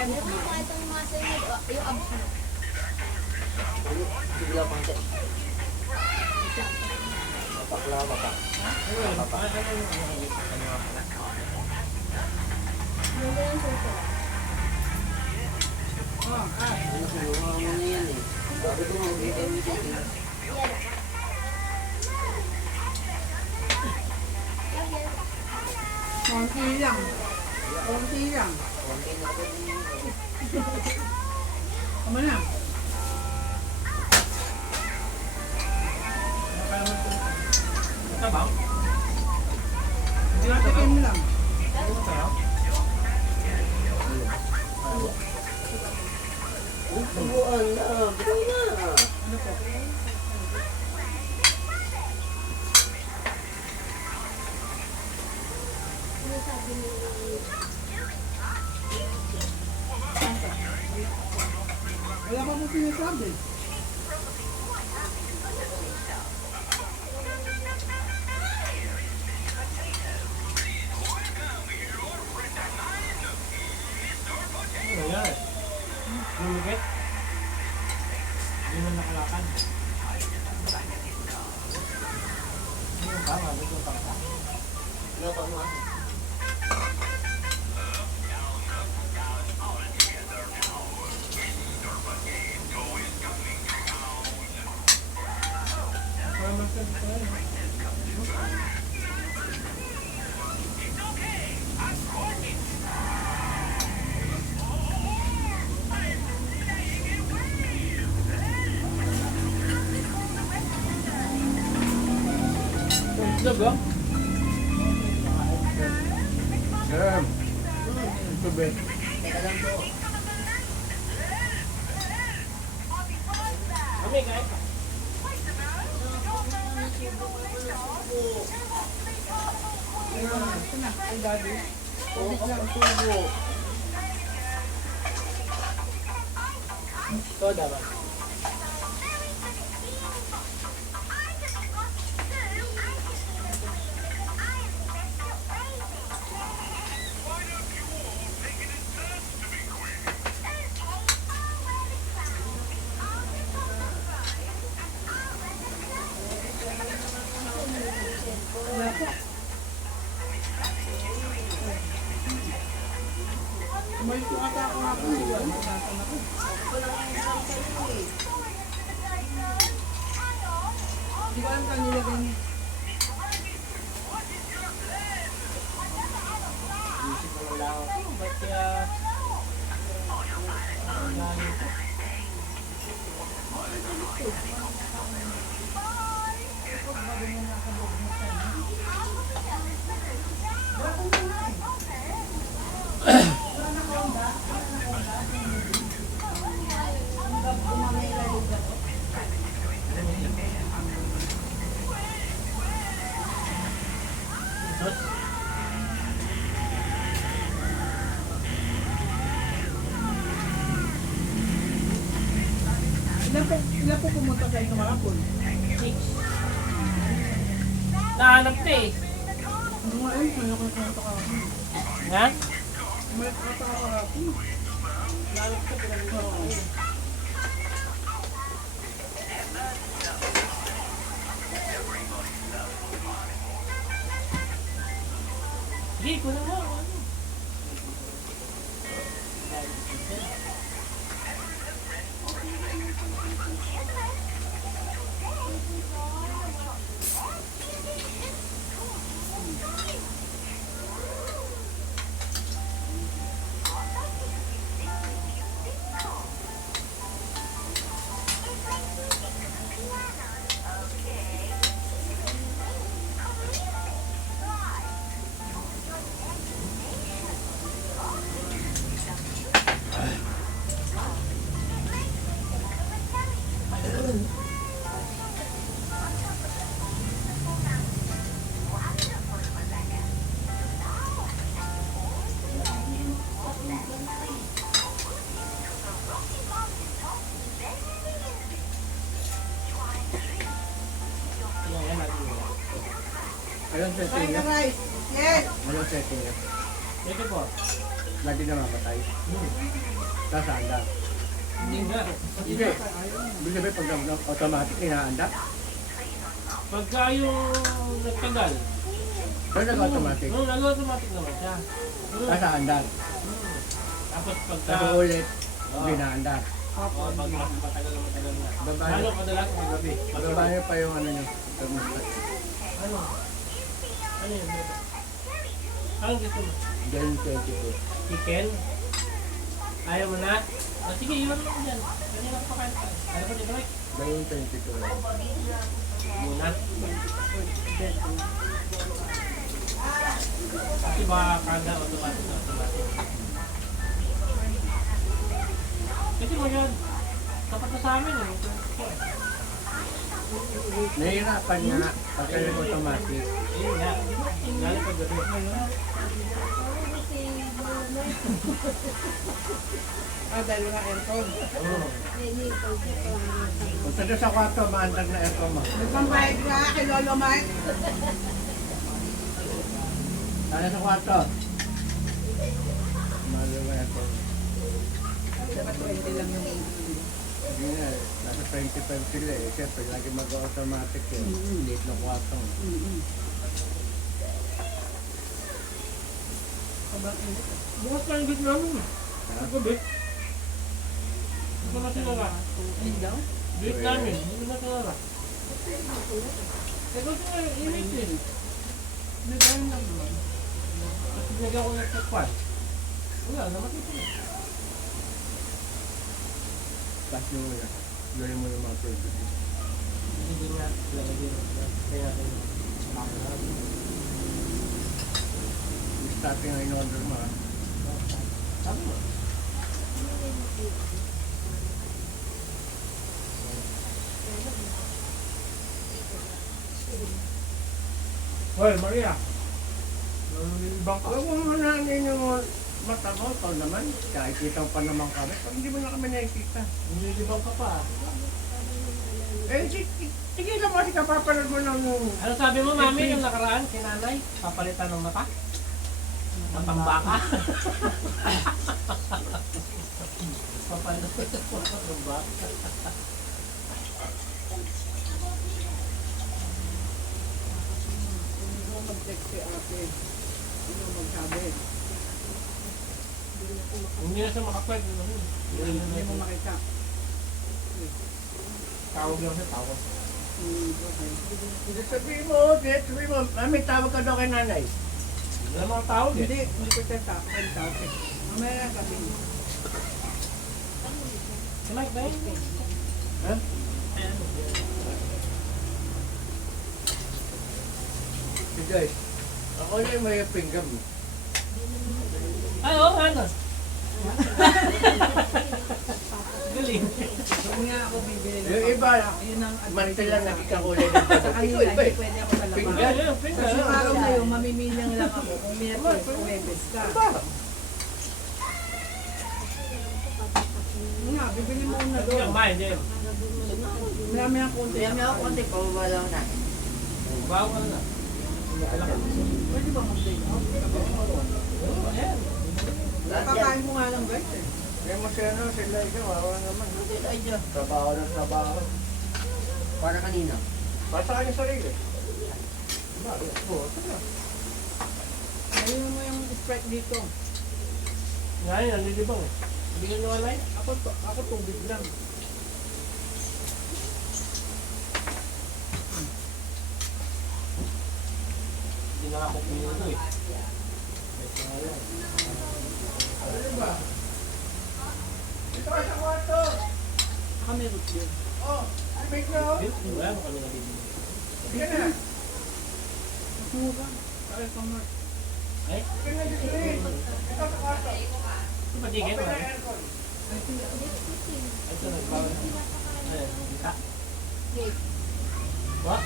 Meron mo mga itong muscle mo, yung abs mo. Bigla pang set. Mapakla, mapak. Mapak. Yung ganyan suso. Ano siguro mo na yan eh. Sabi ko nga, weekend. Yan. Konti lang. Konti lang. Konti na ako din. Tama na. Tabang? Tikim lang. Subuan na. Bigay na. Ano po? Ano sabi ni... Wala pa po sinasabi. Ano yan? Lumikit? Hindi mo nakalakad. Ano yung tama? Ano yung tama? Loko mo. Para magsabi tayo. Itlog ah. Sam. Tubig. Teka lang po. Kami kahit. Ito na. Ay, daddy. Oo, lang tubo. Soda ba? Wala po. Umalis ko ata ako nga po. Hindi ko alam. Nasaan ako. Hindi ko alam kanila ganyan. Isip ko lang ako. Ba't kaya... Ang galing ko? Ilan po pumunta kayo sa Marapon? Nahanap na eh. Ano nga eh, kaya ko pumunta ka. Ha? Umalis ka ata ako Marapon. Nahanap ko pinag-ito. Hindi ko na nga. Ano? Anong setting niya? Yes! Ito po. lagi namamatay. Nasa andar. Hindi nga. Hindi. Ibig sabihin pag automatic inaandar. Pagka yung nagtagal, Pero nag-automatic. nag-automatic naman siya. Nasa andar. Tapos pagka... Tapos ulit, Oo. binaandar. Pag matagal na. Babae. Lalo madalas sa gabi. Pagbabae pa yung ano nyo. Thermostat. Ano? Ano yun? Anong gusto mo? Ganun 22. Chicken? Ayaw mo na? Ah, sige, iwan mo dyan. Ganyan lang pakain ka. Ayaw mo dito, Mike? Ganun 22 lang. Muna. Kasi baka kada automatic na automatic. Kasi mo yan. Tapat na sa amin eh. Nahihirapan nga pagka nag-automatic. Ayun nga. Lalo pag gabi. Kasi Bruno, Dahil wala aircon. Oo. nilipol ko pa lang. Kung sa sa kwarto, maandar na aircon mo. Nagpambayad ka kay Lolo Mike. Sana sa kwarto. Mahal yung aircon. Dapat 20 lang yung Hindi nga, nasa 25 sila eh. Siyempre, lagi mag-automatic eh. Late na kwarto. Bukas pa yung git namin. Ha? Gabi. Hindi ko na sinara. Ayun daw? Git namin. Hindi ko na sinara. Eh, gusto nga yung image din. Nagano lang naman. Kasi binigyan ko ng tekwan. Wala, namatay ko na. Tapos yung muna. Gawin mo yung mga produce. Hindi nga, lalagyan mo. Kaya natin yung pangalan. Yung starting na in-order mo. ah. Sabi mo. Hoy, Maria. Ibang ka. Huwag mo muna yung mata mo. Ikaw naman. Kahit pa naman kami. Pag hindi mo na kami nakikita. Nilibang ka pa. Eh, sige lang kasi kapapanood mo ng... Ano sabi mo, mami, yung nakaraan, sinanay? Papalitan ng mata? Matambaka? Papalitan ng matambaka? Hindi ko mag-text si ate. Hindi ko magsabi. Hindi na siya makapwede. Hindi mo makita. Tawag lang siya, tawag. Okay. Sabihin mo, sabihin mo, mami, tawag ka daw kay nanay. Hindi na mga tawag eh. Hindi ko siya tawag. Mamaya na sabi. Si Mike ba yun? Ha? Si Joyce, ako na yung may pinggam. Ay, oo, ano? Galing. Huwag nga ako bibili ng Yung iba, Yun ang mantel lang nagkikakulay ng Sa pagod. kanila, Ito iba hindi eh. pwede ako sa labas. Pinggan. Ay, ayun, pinga. Kasi yung araw na yun, mamimilang lang ako. Kung Miyerkules, Huwebes ka. Iba. Nga, bibili mo na Hindi doon. ang mind, eh. Marami ang konti. Bawa ka na. Alam ka. Pwede ba mag-take out? Oo, ayan. Kakain ko nga lang guys eh. Kaya mo siya ano, sila ikaw, wawa naman. Trabaho ng trabaho. Para kanina. Para sa kanyang sarili. Diba? Oo, ito na. Ayun mo yung Sprite dito. Ngayon, nalilibang eh. Hindi ka nawalay? Ako tubig lang. Hindi na ako pinuto eh. Ano ba? Ito ka sa kwarto. Kami root yun. Oh, make na oh. Wala mo kami nalilibang. Sige na. Mura. Kaya ka Mark. Ay, Sige na, sige na. Ito sa kwarto. ito ba tigil Open ba? na aircon. Ito nagbawal. Ayan, kita. Wait. What?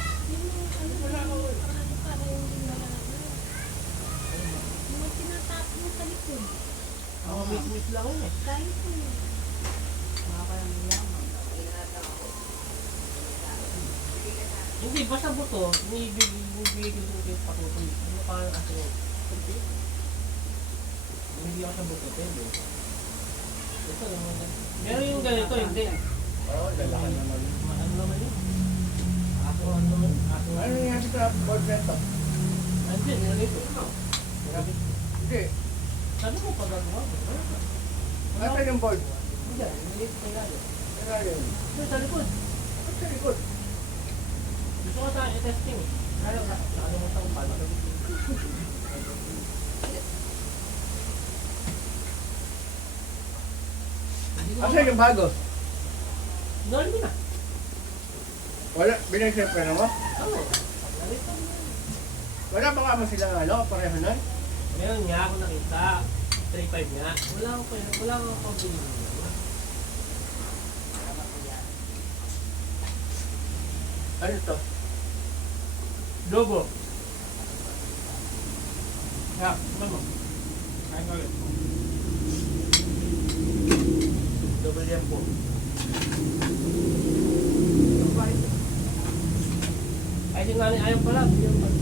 Yung tinatapos mo sa likod. Ako miss lang yun eh. Dahil po yun. Nakakayang lang. Hindi, basta buto, nibigil ko yung patutoy. Ano pa ang asin? hindi ako sa bututin eh. Ito naman. Meron yung ganito, hindi. Oo, lalaki naman. Ano naman yun? Aso, ano naman? Aso. Ano nangyari sa board na ito? Andyan, nilagay ko. Hindi. Sabi mo pa gagawa mo. Nasaan yung board? Hindi, nilagay ko kaya yun. Kaya yun. Ito, sa likod. Ba't sa likod? Gusto ko tayo i-testing eh. Kaya nakalimutan ko pala. Asan yung bago? Gawin mo na. Wala, binag-set ka na mo? Oo. Nalito mo na. Wala ba nga mo silang ano, pareho nun? Meron nga ako nakita. 3.5 nga. Wala akong pambili. Ano to? Lobo. Ya, ano? Kain ka ulit. Double yan po. Ay, yung nga ayaw pala. Yung pala.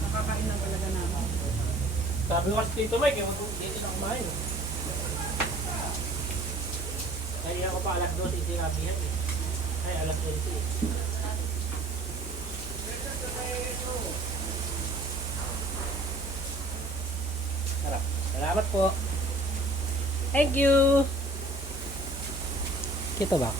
Nakakain na talaga na ako. Sabi ko kasi Tito Mike, dito na kumain. Kaya ako pa alas 12, sinabihan eh. Ay, alas 12 eh. Sarap. Salamat po. Thank you. Kita ba?